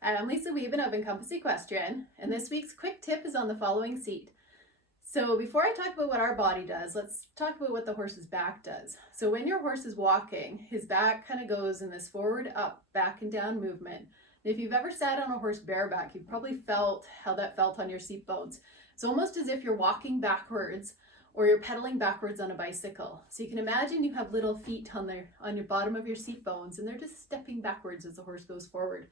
I'm Lisa Wieben of Encompass Equestrian, and this week's quick tip is on the following seat. So before I talk about what our body does, let's talk about what the horse's back does. So when your horse is walking, his back kind of goes in this forward, up, back and down movement. And if you've ever sat on a horse bareback, you've probably felt how that felt on your seat bones. It's almost as if you're walking backwards or you're pedaling backwards on a bicycle. So you can imagine you have little feet on your bottom of your seat bones, and they're just stepping backwards as the horse goes forward.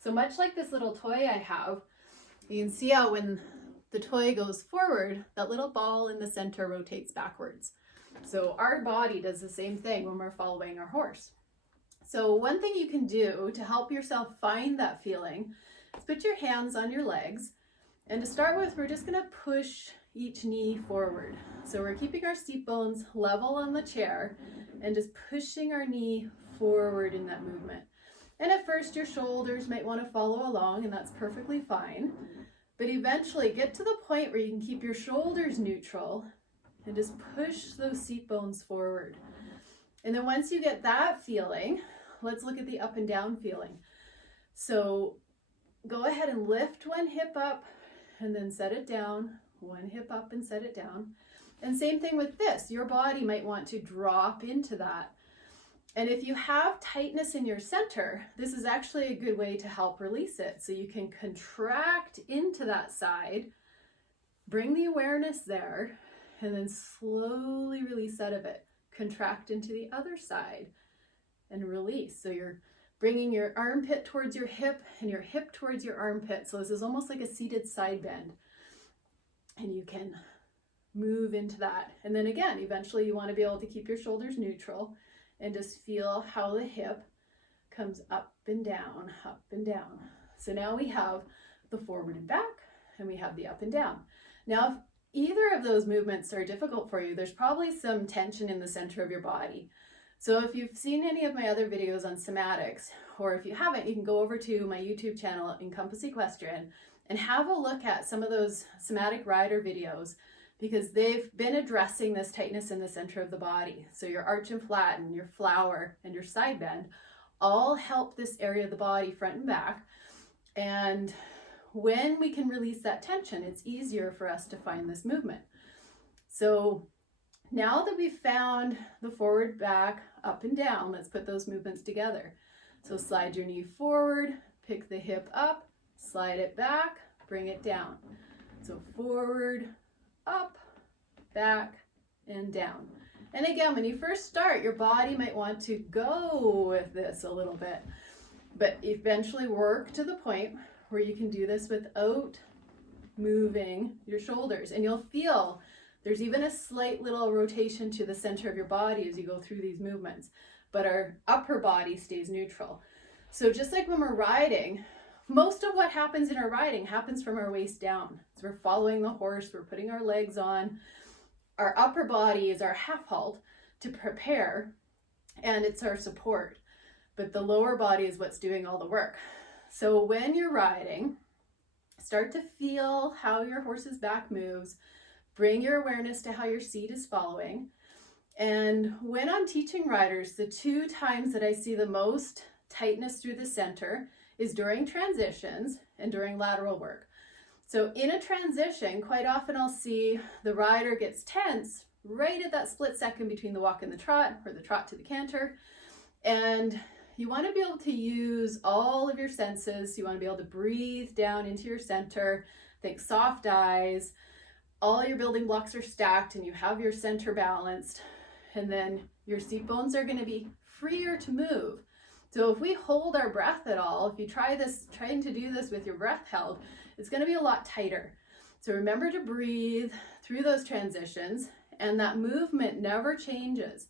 So much like this little toy I have, you can see how when the toy goes forward, that little ball in the center rotates backwards. So our body does the same thing when we're following our horse. So one thing you can do to help yourself find that feeling is put your hands on your legs. And to start with, we're just going to push each knee forward. So we're keeping our seat bones level on the chair and just pushing our knee forward in that movement. And at first your shoulders might want to follow along, and that's perfectly fine. But eventually get to the point where you can keep your shoulders neutral and just push those seat bones forward. And then once you get that feeling, let's look at the up and down feeling. So go ahead and lift one hip up and then set it down, one hip up and set it down. And same thing with this, your body might want to drop into that. And if you have tightness in your center, this is actually a good way to help release it. So you can contract into that side, bring the awareness there, and then slowly release out of it. Contract into the other side and release. So you're bringing your armpit towards your hip and your hip towards your armpit. So this is almost like a seated side bend. And you can move into that. And then again, eventually you want to be able to keep your shoulders neutral and just feel how the hip comes up and down, up and down. So now we have the forward and back, and we have the up and down. Now, if either of those movements are difficult for you, there's probably some tension in the center of your body. So if you've seen any of my other videos on somatics, or if you haven't, you can go over to my YouTube channel, Encompass Equestrian, and have a look at some of those somatic rider videos, because they've been addressing this tightness in the center of the body. So your arch and flatten, your flower, and your side bend all help this area of the body front and back. And when we can release that tension, it's easier for us to find this movement. So now that we've found the forward, back, up and down, let's put those movements together. So slide your knee forward, pick the hip up, slide it back, bring it down. So forward, up, back, and down. And again, when you first start, your body might want to go with this a little bit, but eventually work to the point where you can do this without moving your shoulders. And you'll feel there's even a slight little rotation to the center of your body as you go through these movements, but our upper body stays neutral. So just like when we're riding, most of what happens in our riding happens from our waist down. So we're following the horse, we're putting our legs on. Our upper body is our half halt to prepare, and it's our support. But the lower body is what's doing all the work. So when you're riding, start to feel how your horse's back moves. Bring your awareness to how your seat is following. And when I'm teaching riders, the two times that I see the most tightness through the center is during transitions and during lateral work. So in a transition, quite often I'll see the rider gets tense right at that split second between the walk and the trot, or the trot to the canter. And you want to be able to use all of your senses. You want to be able to breathe down into your center, think soft eyes, all your building blocks are stacked and you have your center balanced, and then your seat bones are going to be freer to move. So if we hold our breath at all, if you trying to do this with your breath held, it's going to be a lot tighter. So remember to breathe through those transitions, and that movement never changes.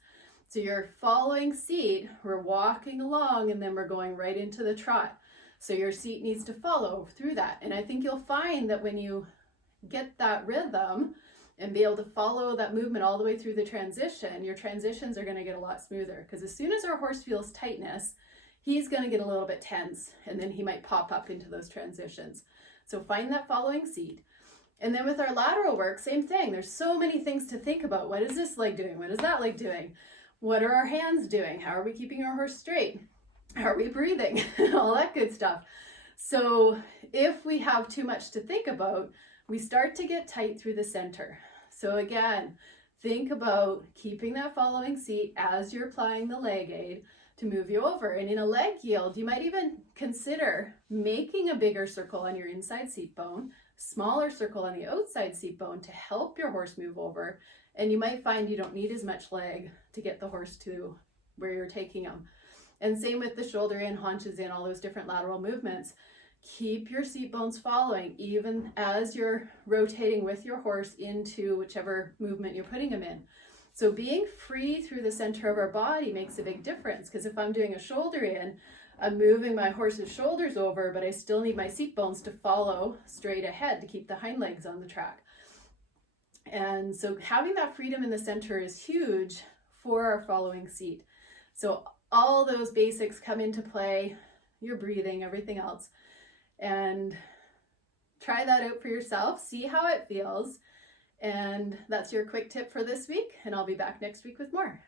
So you're following seat, we're walking along, and then we're going right into the trot. So your seat needs to follow through that. And I think you'll find that when you get that rhythm and be able to follow that movement all the way through the transition, your transitions are going to get a lot smoother. Because as soon as our horse feels tightness, he's going to get a little bit tense, and then he might pop up into those transitions. So find that following seat. And then with our lateral work, same thing. There's so many things to think about. What is this leg doing? What is that leg doing? What are our hands doing? How are we keeping our horse straight? Are we breathing? All that good stuff. So if we have too much to think about, we start to get tight through the center. So again, think about keeping that following seat as you're applying the leg aid to move you over. And in a leg yield, you might even consider making a bigger circle on your inside seat bone, smaller circle on the outside seat bone to help your horse move over. And you might find you don't need as much leg to get the horse to where you're taking them. And same with the shoulder in, haunches in, all those different lateral movements. Keep your seat bones following even as you're rotating with your horse into whichever movement you're putting them in. So being free through the center of our body makes a big difference, because if I'm doing a shoulder in, I'm moving my horse's shoulders over, but I still need my seat bones to follow straight ahead to keep the hind legs on the track. And so having that freedom in the center is huge for our following seat. So all those basics come into play, your breathing, everything else. And try that out for yourself, see how it feels. And that's your quick tip for this week, and I'll be back next week with more.